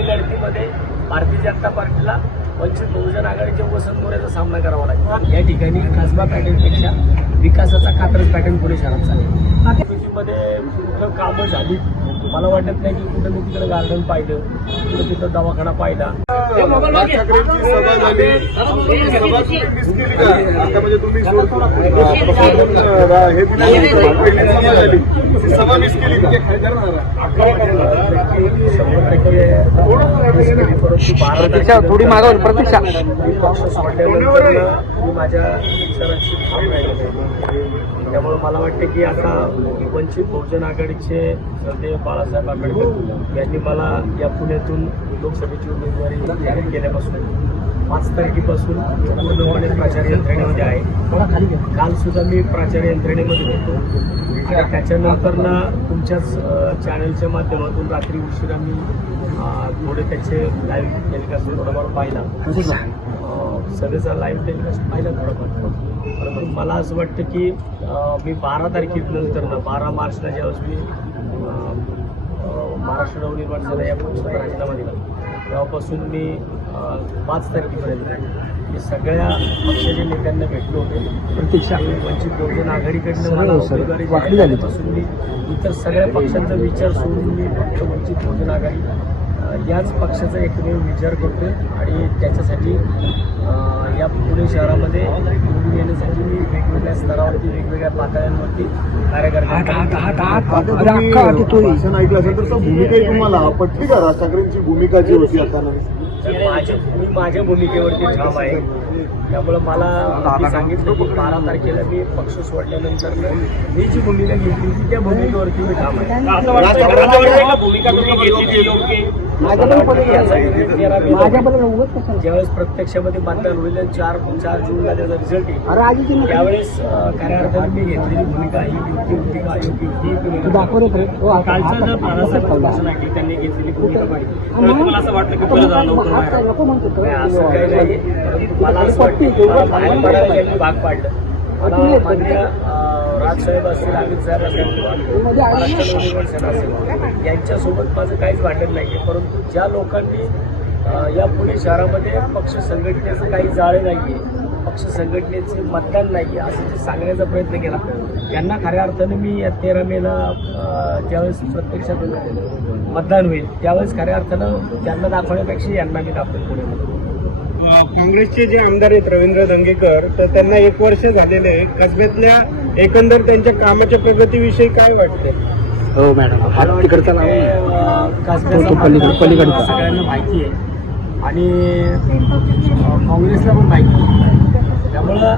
निवडणुकी लढतीमध्ये भारतीय जनता पार्टीला वंचित बहुजन आघाडीच्या वसंत मोरेचा सामना करावा लागेल. या ठिकाणी खासबा पॅटर्नपेक्षा विकासाचा कात्रज पॅटर्न पुणे शहरात चालेल. मध्ये कुठं कामं झाली? मला वाटत नाही की कुठं मी तिकडे गार्डन पाहिलं कुठं तिथं दवाखाना पाहिला. म्हणजे तुम्ही प्रतीक्षा थोडी मागावर प्रतीक्षा. मी माझ्या विचारांशी ठाम त्यामुळे मला वाटते की आता वंचित बहुजन आघाडीचे ते बाळासाहेब आंबेडकर यांनी मला या पुण्यातून लोकसभेची उमेदवारी जाहीर केल्यापासून पाच तारखेपासून पूर्णपणे प्रचार यंत्रणेमध्ये आहे. काल सुद्धा मी प्रचार यंत्रणेमध्ये होतो. त्याच्यानंतर ना तुमच्याच चॅनलच्या माध्यमातून रात्री उशिरा मी थोडे त्याचे लाईव्ह टेलिकास्ट थोडाफार पाहिला. अ, सगळ्याचा लाईव्ह टेलिकास्ट पाहिला थोडाफार. परंतु मला असं वाटतं की मी बारा तारखेनंतर ना बारा मार्चला ज्यावेळेस मी महाराष्ट्र नवनिर्माण झाला या पक्षाचा राजीनामा दिला तेव्हापासून मी पाच तारखेपर्यंत मी सगळ्या पक्षाच्या नेत्यांना भेटलो होतो प्रतीक्षा आणि वंचित बहुजन आघाडीकडनं मला. उमेदवारी. झाल्यापासून मी इतर सगळ्या पक्षांचा विचार सोडून मी फक्त वंचित बहुजन आघाडी याच पक्षाचा एकमेव विचार करतो आणि त्याच्यासाठी या पुणे शहरामध्ये निवडून येण्यासाठी मी वेगवेगळ्या स्तरावरती वेगवेगळ्या पातळ्यांवरती. भाषण ऐकलं असेल तर भूमिका तुम्हाला पटली का राज ठाकरेंची भूमिका जी होती आता माझ्या मी माझ्या भूमिकेवरती ठाम आहे. त्यामुळं मला सांगितलं की बारा तारखेला मी पक्ष सोडल्यानंतर मी जी भूमिका घेतली होती त्या भूमिकेवरती मी ठाम आहे असं वाटतंय का? असं वाटतंय का भूमिका तुम्ही घेतलेली योग्य आहे? माझ्या मला पण वाटतं की याचा निर्णय तेरा मे ला माझ्या पण उगत कसं ज्यावेळेस प्रत्यक्षामध्ये मतदान होईल चार चार जूनला त्याचा रिझल्ट येईल. त्यावेळेस खऱ्या अर्थाने मी घेतलेली भूमिका ही योग्य होती का अयोग्य होती ही तुम्ही तू दाखव रे खरं. हो, आता- कालचं आता- जर बाळासाहेब. भाषण ऐकलं त्यांनी घेतलेली भूमिका हा, तर मग? तुम्हाला असं वाटलं की. नाही, असं काही नाही मला असं वाटतं भाग पाडलं. राजसाहेब असतील अमित साहेब सेना असेल यांच्यासोबत माझं काहीच भांडण नाही आहे परंतु ज्या लोकांनी या पुणे शहरामध्ये पक्ष संघटनेचं काही जाळे नाही आहे पक्ष संघटनेचे मतदान नाही आहे असं जे सांगण्याचा प्रयत्न केला. त्यांना खऱ्या अर्थाने मी या तेरा मेला ज्यावेळेस प्रत्यक्षात मतदान होईल त्यावेळेस खऱ्या अर्थानं त्यांना दाखवण्यापेक्षा यांना मी दाखवेल पुण्यामध्ये काँग्रेसचे जे आमदार आहेत रवींद्र दंगेकर तर त्यांना एक वर्ष झालेले आहे. कसब्यातल्या एकंदर त्यांच्या कामाच्या प्रगतीविषयी काय वाटते हो मॅडम. हात तिकडचा. कसब्याचा तो पलीकडे- पलीकडचा. सगळ्यांना माहिती आहे. आणि अं, काँग्रेसला पण माहिती आहे. त्यामुळं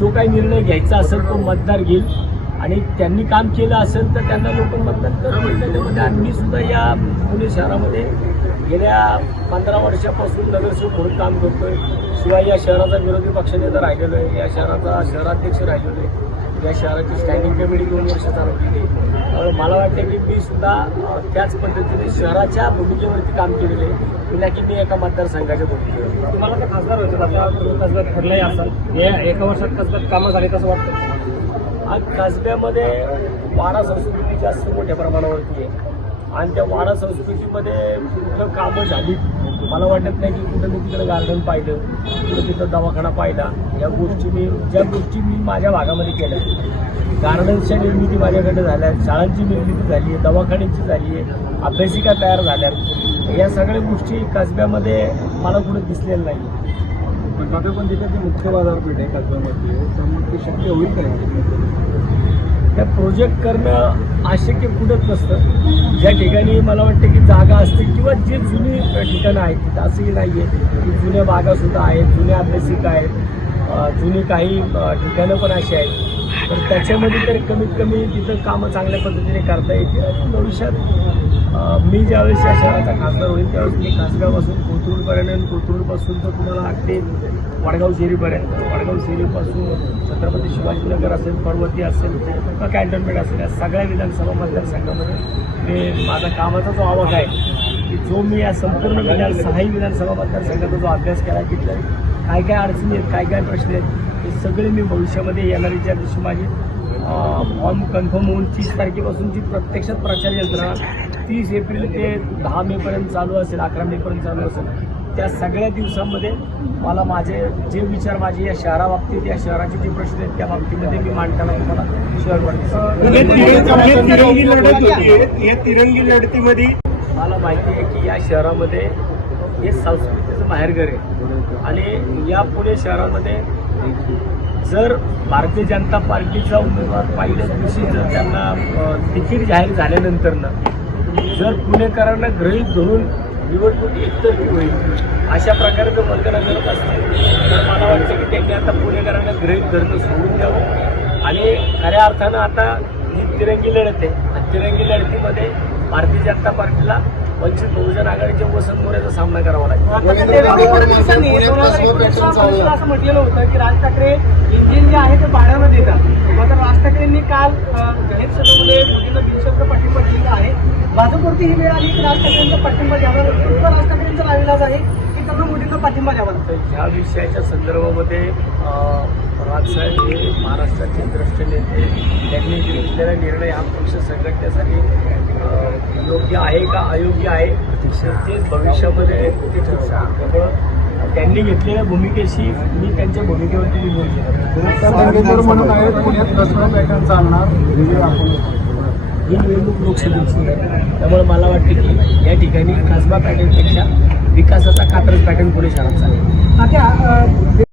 जो काही निर्णय घ्यायचा असेल तो मतदार घेईल. आणि त्यांनी काम केलं असेल तर त्यांना लोक मतदान करतील त्याच्यामध्ये आणि मी सुद्धा या पुणे शहरामध्ये गेल्या पंधरा वर्षापासून नगरसेवक म्हणून काम करतोय. शिवाय या शहराचा विरोधी पक्षनेता राहिलेलो आहे. या शहराचा शहराध्यक्ष राहिलेलो आहे. या शहराची स्टँडिंग कमिटी दोन वर्ष चालवलेली आहे. त्यामुळे मला वाटतं की मी सुद्धा त्याच पद्धतीने शहराच्या भूमिकेवरती काम केलेलं आहे. की नाही की मी एका मतदारसंघाच्या भूमिकेवर तुम्हाला तर खासदार व्हायचं आता तुम्ही खासदार ठरलंय असं? हे एका वर्षात खासदार कामं झाली तसं वाटतं? आज कसब्यामध्ये वाडा संस्कृती जास्त मोठ्या प्रमाणावरती आहे. आणि त्या वाडा संस्कृतीमध्ये कुठं कामं झाली? मला वाटत नाही की कुठं मी तिकडे गार्डन पाहिलं कुठं तिथं दवाखाना पाहिला. या गोष्टी मी ज्या गोष्टी मी माझ्या भागामध्ये केल्या. गार्डन्सच्या निर्मिती माझ्याकडे झाल्या शाळांची निर्मिती झाली आहे दवाखान्यांची झाली आहे अभ्यासिका तयार झाल्या. या सगळ्या गोष्टी कसब्यामध्ये मला कुठं दिसलेल्या नाही. पण पण तिथे मुख्य बाजारपेठ आहे कसब्यामध्ये. तर मग ते शक्य होईल का त्या प्रोजेक्ट करणं अशक्य कुठंच नसतं. ज्या ठिकाणी मला वाटतं की जागा असते किंवा जे जुनी ठिकाणं आहेत तिथं असंही नाही आहे की जुन्या बागासुद्धा आहेत जुन्या अभ्यासिका आहेत. जुनी काही ठिकाणं पण अशी आहेत. तर त्याच्यामध्ये तरी कमीत कमी तिथं कामं चांगल्या पद्धतीने करता येतील. आणि भविष्यात मी ज्यावेळेस या शहराचा खासदार होईल त्यावेळेस मी खासगावपासून कोथरूडपर्यंत आणि कोथरूडपासून तर तुम्हाला अगदी वडगाव शेरीपर्यंत वडगाव शेरीपासून छत्रपती शिवाजीनगर असेल पर्वती असेल किंवा कॅन्टोन्मेंट असेल या सगळ्या विधानसभा मतदारसंघामध्ये मी माझा कामाचा जो आवक आहे की जो मी या संपूर्ण विधान सहाही विधानसभा मतदारसंघाचा जो अभ्यास केला तिथला काय काय अडचणी आहेत काय काय प्रश्न आहेत हे सगळे मी भविष्यामध्ये येणारी ज्या दिवशी माझी फॉर्म कन्फर्म होऊन तीस तारखेपासूनची प्रत्यक्षात प्रचार यंत्रणा तीस एप्रिल ते दहा मे पर्यंत चालू असेल अकरा मे पर्यंत चालू असेल त्या सगळ्या दिवसांमध्ये मला माझे जे विचार माझे या शहराबाबतीत या शहराचे जे प्रश्न आहेत त्या बाबतीमध्ये मी मांडताना तुम्हाला शहर वाटतं या तिरंगी लढतीमध्ये मला माहिती आहे की या शहरामध्ये हे संस्कृतीचं माहेरघर आहे. आणि या पुणे शहरामध्ये जर भारतीय जनता पार्टीचा उमेदवार पहिल्याच दिवशी जर त्यांना तिकीट जाहीर झाल्यानंतरनं जर पुणेकरांना गृहीत धरून निवडणूक एकतर्फी होईल अशा प्रकारे जर मतदान करत असतील तर मला वाटतं की त्यांनी आता पुणेकरांना गृहीत धरणं सोडून द्यावं. आणि खऱ्या अर्थानं आता ही तिरंगी लढत आहे. तिरंगी लढतीमध्ये भारतीय जनता पार्टीला वंचित बहुजन आघाडीच्या वसंत मोऱ्याचा सामना करावा लागेल असं म्हटलेलं होतं की राज ठाकरे इंजिन जे आहे ते भाड्यानं देतात मात्र राज ठाकरेंनी काल जाहीर सभेमध्ये मोदींना बिनशर्त पाठिंबा दिलेला आहे भाजपवरती ही वेळ आली की राज ठाकरेंचा पाठिंबा द्यावा लागतो किंवा राज ठाकरेंचा नाविलाज आहे की त्यांना मोदींना पाठिंबा द्यावा लागतो ह्या विषयाच्या संदर्भामध्ये राजसाहेब हे महाराष्ट्राचे द्रष्ट नेते त्यांनी घेतलेला निर्णय हा पक्ष संघटनेसाठी योग्य आहे का अयोग्य आहे? ते भविष्यामध्ये ते ठरवतात त्यामुळं त्यांनी घेतलेल्या भूमिकेशी मी त्यांच्या भूमिकेवरती निवडून म्हणून आहेत पुण्यात कसबा पॅटर्न चालणार. हे आपण निवडणूक लोकसभेची आहे. त्यामुळे मला वाटतं की या ठिकाणी खासबा पॅटर्नपेक्षा विकासाचा कात्रज पॅटर्न पुणे शहरात चालेल. आता